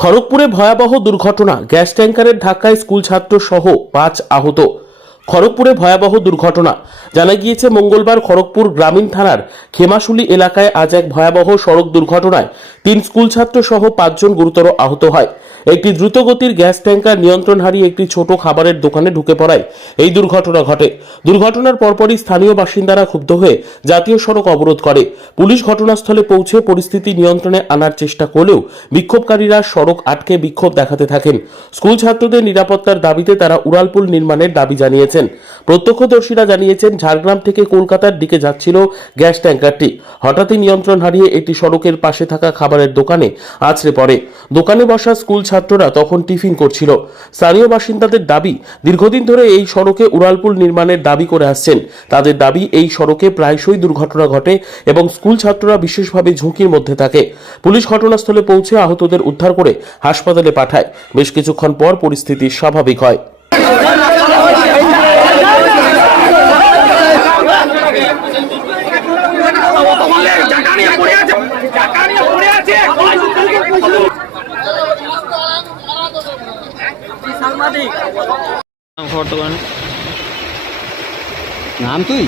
খড়গপুরে ভয়াবহ দুর্ঘটনা, গ্যাস ট্যাঙ্কারের ধাক্কায় স্কুল ছাত্র সহ 5 আহত। খড়গপুরে ভয়াবহ দুর্ঘটনা জানা গিয়েছে মঙ্গলবার খড়গপুর গ্রামীণ থানার খেমাশুলি এলাকায় আজ এক ভয়াবহ সড়ক দুর্ঘটনায় 3 স্কুল ছাত্র সহ 5 জন গুরুতর আহত হয়। একটি দ্রুতগতির গ্যাস ট্যাঙ্কার নিয়ন্ত্রণ হারিয়ে একটি ছোট খাবারের দোকানে ঢুকে পড়ায় এই দুর্ঘটনা ঘটে। দুর্ঘটনার পরপরই স্থানীয় বাসিন্দারা ক্ষুব্ধ হয়ে জাতীয় সড়ক অবরোধ করে। পুলিশ ঘটনাস্থলে পৌঁছে পরিস্থিতি নিয়ন্ত্রণে আনার চেষ্টা করলেও বিক্ষোভকারীরা সড়ক আটকে বিক্ষোভ দেখাতে থাকেন। স্কুল ছাত্রদের নিরাপত্তার দাবিতে তারা উড়ালপুল নির্মাণের দাবি জানিয়েছেন। প্রত্যক্ষদর্শীরা জানিয়েছেন, ঝাড়গ্রাম থেকে কলকাতার দিকে যাচ্ছিল গ্যাস ট্যাঙ্কারটি। হঠাৎই নিয়ন্ত্রণ হারিয়ে এটি সড়কের পাশে থাকা খাবারের দোকানে আছড়ে পড়ে। দোকানে বসা স্কুল ছাত্ররা তখন টিফিন করছিল। স্থানীয় বাসিন্দাদের দাবি, দীর্ঘদিন ধরে এই সড়কে উড়ালপুল নির্মাণের দাবি করে আসছেন। তাদের দাবি, এই সড়কে প্রায়শই দুর্ঘটনা ঘটে এবং স্কুল ছাত্ররা বিশেষভাবে ঝুঁকির মধ্যে থাকে। পুলিশ ঘটনাস্থলে পৌঁছে আহতদের উদ্ধার করে হাসপাতালে পাঠায়। বেশ কিছুক্ষণ পর পরিস্থিতি স্বাভাবিক হয়। নাম তুই